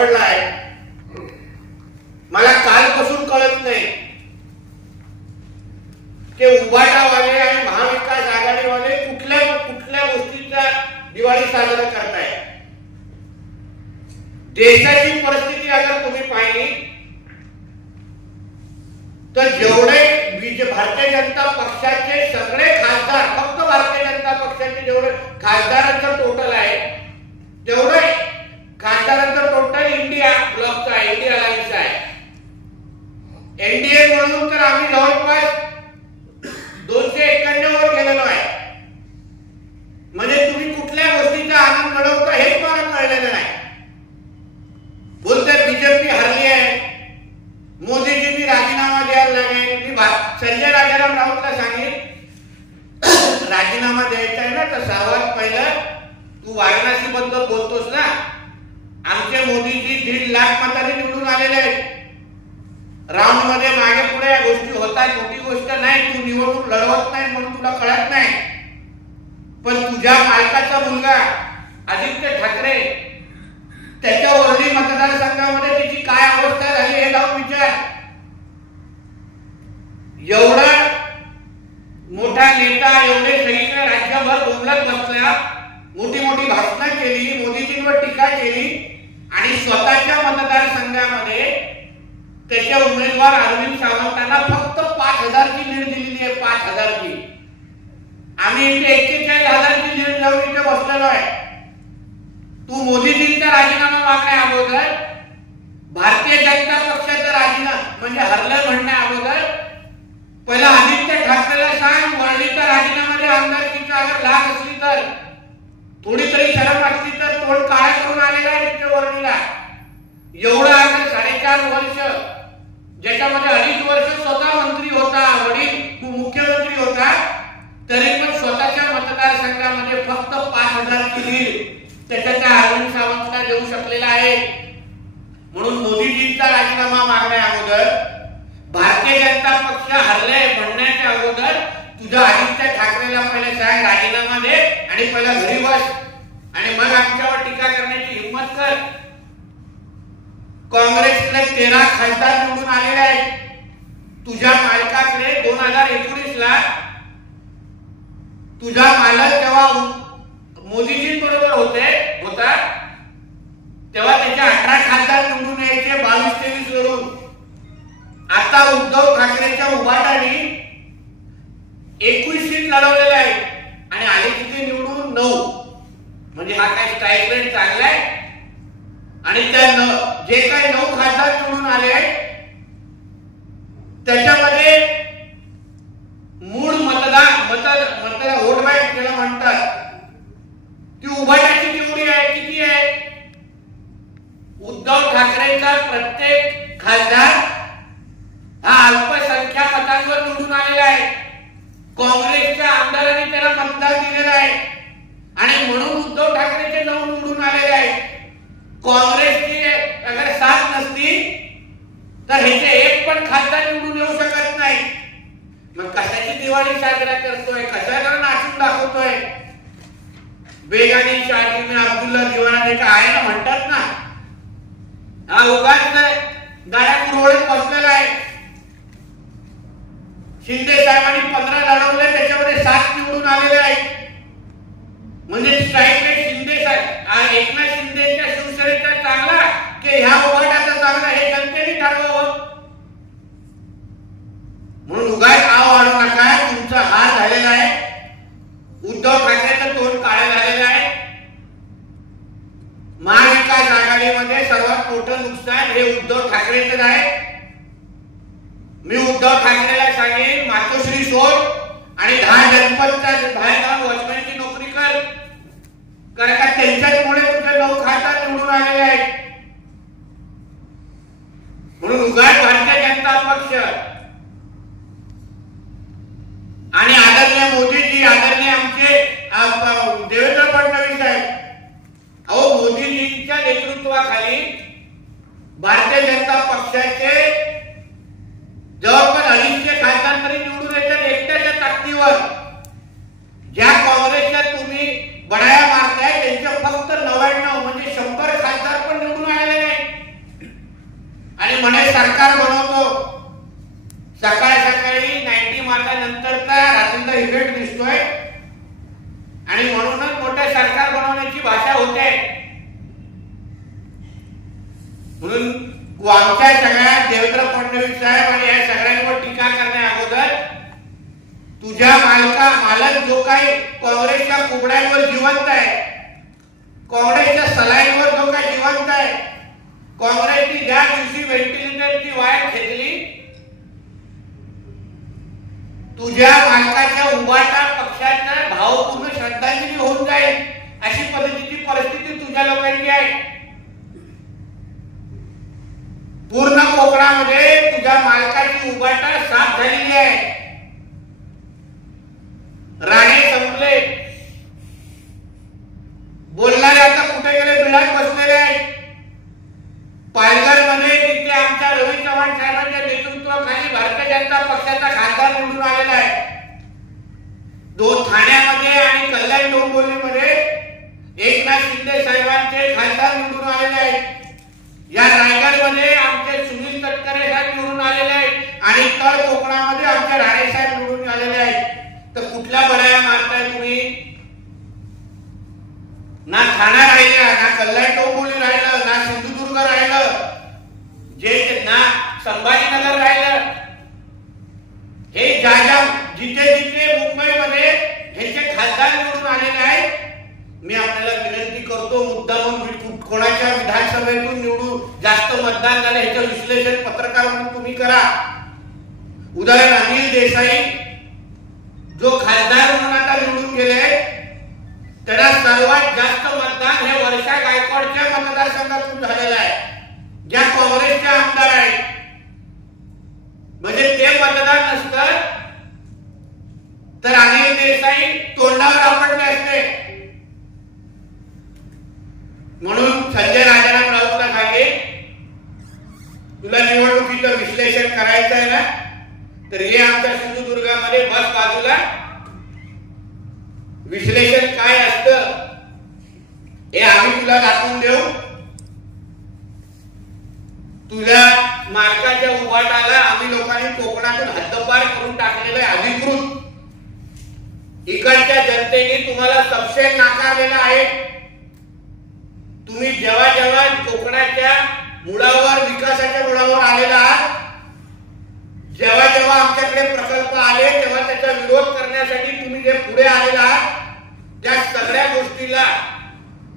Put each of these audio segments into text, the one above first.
परवडलाय. मला कालपासून कळत नाही की उभाटावाले आणि महाविकास आघाडीवाले कुठल्या कुठल्या गोष्टीचा दिवाळी साजरा करताय. देशाची परिस्थिती अगर तुम्ही पाहिली तर जेवढे भारतीय जनता पक्षाचे सगळे खासदार, फक्त भारतीय जनता पक्षाचे जेवढे खासदारांचं टोटल आहे तेवढे खासदारांचं टोटल इंडिया ब्लॉकचं आहे, इंडिया अलायन्स आहे. एनडीए म्हणून तर आम्ही जवळपास 291 वर गेलेलो आहे. म्हणजे तुम्ही कुठल्या गोष्टीचा आनंद मिळवता हे तुम्हाला कळलेलं नाही. बोलते बीजेपी हरली आहे, मोदीजींनी राजीनामा द्यायला लागेल. मी संजय राजाराम राऊतला सांगेन राजीनामा द्यायचा आहे ना तर सर्वात पहिलं तू वाराणसी बद्दल बोलतोस ना, आमचे मोदीजी 1.5 लाख मतांनी निवडून आलेले आहेत. राऊंड मध्ये मागे पुढे या गोष्टी होतात, मोठी गोष्ट नाही. तू निवडणूक लढवत नाही म्हणून तुला कळत नाही. पण तुझ्या मालकाचा मुलगा आदित्य ठाकरे त्याच्या वर्णी मतदारसंघामध्ये त्याची काय अवस्था झाली हे जाऊन विचार. एवढा मोठा नेता एवढे सगळीकडे राज्यभर बोलत बसला, मोठी मोठी भाषणं केली, मोदीजींवर टीका केली आणि स्वतःच्या मतदारसंघामध्ये त्याच्या उमेदवार अरविंद सावंतांना फक्त 5,000 ची लीड दिलेली आहे. 5,000 ची. आम्ही इथे 41,000 ची लीड लावून इथे बसलेलो आहे. तू मोदीजींचा राजीनामा मागण्या अगोदर, भारतीय जनता पक्षाचा राजीनामा म्हणजे हरलं म्हणण्या अगोदर पहिला आदित्य ठाकरेला सांग वरळीचा राजीनामा दे. आमदारकीचा अगर लाग असली तर, थोडी तरी शरम असली तर तोंड काळा करून आलेला आहे तिथे वरळीला. एवढं अगर 4.5 वर्ष, ज्याच्यामध्ये 2.5 वर्ष स्वतः मंत्री होता, वडील मुख्यमंत्री होता, तरी पण स्वतःच्या मतदारसंघामध्ये फक्त 5,000 ची लीड त्याच्या अरविंद सावंतला देऊ शकलेला आहे. म्हणून मोदीजींचा राजीनामा मागण्या अगोदर, भारतीय जनता पक्ष हरले म्हणण्याच्या अगोदर तुझ्या आदित्य ठाकरेला पहिले सांग राजीनामा दे आणि पहिला घरी बस आणि मग आमच्यावर टीका करण्याची हिंमत कर. काँग्रेसने 13 खासदार निवडून आलेले आहेत. तुझ्या मालकाकडे 2019 ला तुझा मालक जेव्हा मोदीजींबरोबर होता तेव्हा त्याचे 18 खासदार निवडून यायचे 22-23 लढून. आता उद्धव ठाकरेच्या उभाटाने 21 सीट लढवलेल्या आहेत आणि आले किती निवडून 9. म्हणजे हा काय स्ट्राईक रेट चांगला आहे. आणि त्या जे काही 9 खासदार निवडून आले त्याच्यामध्ये मूळ मतदार वोट बँक ज्याला म्हणतात ती उभाटाची तेवढी आहे. किती आहे? उद्धव ठाकरेंचा प्रत्येक खासदार हा अल्पसंख्या मतांवर निवडून आलेला आहे. काँग्रेसच्या आमदारांनी त्याला मतदान दिलेलं आहे आणि म्हणून उद्धव ठाकरेचे 9 निवडून आलेले आहेत. काँग्रेसची अगर साथ नसती तर ह्याचे एक पण खासदार निवडून येऊ शकत नाही. मग कशाची दिवाळी साजरा करतोय, कशाला नाचून दाखवतोय? बेगानी शादी में अब्दुल्ला दिवाना जे काय आहे ना म्हणतात ना, हा उगाच गाड्या कुरवडत बसलेला आहे. शिंदे साहेबांनी 15 लढवले, त्याच्यामध्ये 7 निवडून आलेले आहेत. म्हणजे स्ट्राईक रेट शिंदे साहेब, एकनाथ शिंदेच्या शिवसेनेचा चांगला की ह्या उभाटाचा चांगला हे जनतेने ठरवावं. म्हणून उगाच आव आणू नका. तुमचा हार झालेला आहे. उद्धव ठाकरेचं तोंड काळे झालेलं आहे. महाविकास आघाडीमध्ये सर्वात मोठं नुकसान हे उद्धव ठाकरेचं आहे. मी उद्धव ठाकरेला सांगेन मातोश्री सोड आणि 10 जनपदच्या बाहेर जाऊन वॉचमॅनची नोकरी कर. कारण का त्यांच्यामुळे तुझे 9 खासदार निवडून आलेले आहेत. म्हणून उगाच भारतीय जनता पक्ष आणि आदरणीय मोदीजी, आदरणीय आमचे देवेंद्र फडणवीस साहेब, अहो मोदीजींच्या नेतृत्वाखाली भारतीय जनता पक्षाचे जवळपास 250 खासदार तरी निवडून येतात एकट्याच्या ताकदीवर. ज्या काँग्रेसला तुम्ही बढाया मारताय त्यांचे फक्त 99 म्हणजे 100 खासदार पण निवडून आलेले नाही. म्हणे सरकार बनवतो. सकाळ सकाळी 90 मार्कानंतरचा रात्रीचा इफेक्ट दिसतोय आणि म्हणूनच मोठे सरकार बनवण्याची भाषा होते. म्हणून आमच्या सगळ्या देवेंद्र फडणवीस साहेब आणि या सगळ्यांवर टीका करण्या अगोदर तुझ्या मालक जो काही काँग्रेसच्या कुबड्यांवर जिवंत आहे, काँग्रेसच्या सलाईंवर जो काही जिवंत आहे, काँग्रेसची ज्या दिवशी व्हेंटिलेटरची वायर खेचली, तुझ्या मालकाच्या उभाटा पक्षाचा भावपूर्ण श्रद्धांजली होऊन जाईल अशी पद्धतीची परिस्थिती तुझ्या लोकांची आहे. पूर्ण कोकणामध्ये तुझ्या मालकाची उभाटा साफ झालेली आहे. राणे संपले, बोलणारे आता कुठे गेले? बिळात बसलेले आहेत. पालघर मध्ये तिथे आमच्या रवी चव्हाण साहेबांच्या नेतृत्वाखाली भारतीय जनता पक्षाचा खासदार निवडून आलेला आहे. ठाण्यामध्ये आणि कल्याण डोंबिवलीमध्ये एकनाथ शिंदे साहेबांचे खासदार निवडून आलेले आहेत. या रायगडमध्ये आमचे सुनील तटकरे साहेब निवडून आलेले आहेत आणि तळ कोकणामध्ये आमचे राणे साहेब निवडून आलेले आहेत. तर कुठल्या बऱ्या मारताय तुम्ही? ना ठाणा राहिला, ना कल्याण डोंबिवली राहिलं, ना सिंधुदुर्ग राहिलं, जे ना संभाजीनगर राहिलं. हे जिथे जिथे मुंबईमध्ये ह्याचे खासदार निवडून आलेले आहेत. मी आपल्याला विनंती करतो, मुद्दामून कोणाच्या विधानसभेतून निवडून जास्त मतदान झाले ह्याचं विश्लेषण पत्रकार म्हणून तुम्ही करा. उदाहरण अनिल देसाई जो खासदार म्हणून आता निवडून गेले, त्याला सर्वात जास्त मतदान हे वर्षा गायकवाडच्या मतदारसंघातून झालेलं आहे, ज्या काँग्रेसच्या आमदार आहेत. म्हणजे ते मतदान नसतं तर अनिल देसाई तोंडावर आपटले असते. म्हणून संजय राजाराम राऊतला सांगे, तुला निवडणुकीचं विश्लेषण करायचं आहे ना, तर हे आमच्या सिंधुदुर्गामध्ये बस बाजूला विश्लेषण काय असतं हे आम्ही तुला दाखवून देऊ. तुझ्या मालकाच्या उभाटाला आम्ही लोकांनी कोकणातून हद्दपार करून टाकलेलं आहे अधिकृत. इकडच्या जनतेने तुम्हाला तपशील नाकारलेला आहे. तुम्ही जेव्हा जेव्हा कोकणाच्या मुळावर, विकासाच्या मुळावर आलेला आहात, जेव्हा जेव्हा आमच्याकडे प्रकल्प आले तेव्हा त्याचा विरोध करण्यासाठी तुम्ही जे पुढे आलेला आहात, त्या सगळ्या गोष्टीला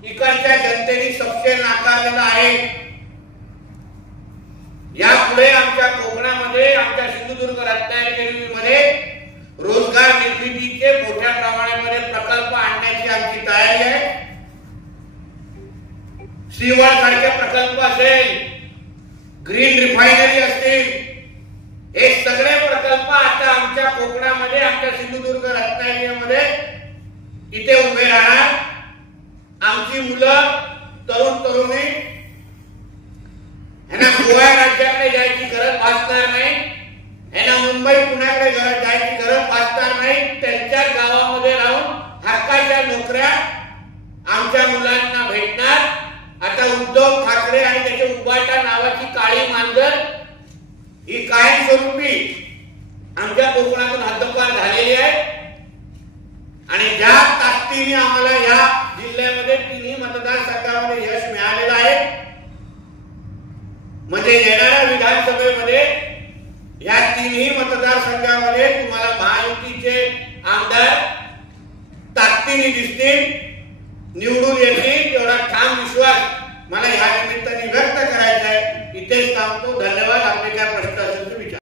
इकडच्या जनतेने तपशील नाकारलेला आहे. यापुढे आमच्या कोकणामध्ये, आमच्या सिंधुदुर्ग रत्नागिरीमध्ये रोजगार निर्मितीचे मोठ्या प्रमाणामध्ये प्रकल्प आणण्याची आमची तयारी आहे. सीवळ सारखे प्रकल्प असेल, ग्रीन रिफायनरी असतील, हे सगळे प्रकल्प आता आमच्या कोकणामध्ये, आमच्या सिंधुदुर्ग रत्नागिरीमध्ये इथे उभे राहणार. आमची मुलं, तरुण तरुणी यांना गोवा राज्याकडे जायची गरज भासणार नाही, यांना मुंबई पुण्याकडे जायची गरज भासणार नाही. त्यांच्या गावामध्ये राहून हक्काच्या नोकऱ्या आमच्या मुलांना भेटणार. आता उद्धव ठाकरे आणि त्याच्या उभाटा नावाची काळी मांजर ही कायमस्वरूपी आमच्या कोकणातून हद्दपार झालेली आहे. आणि ज्या ताकदीने आम्हाला या जिल्ह्यामध्ये तिन्ही मतदारसंघामध्ये यश मिळालेलं आहे, म्हणजे येणाऱ्या विधानसभेमध्ये या तिन्ही मतदारसंघामध्ये तुम्हाला महायुतीचे आमदार ताकदीने दिसतील, निवडून येतील, एवढा ठाम विश्वास मला या निमित्ताने व्यक्त करायचा आहे. इथेच थांबतो. धन्यवाद. आपले काय प्रश्न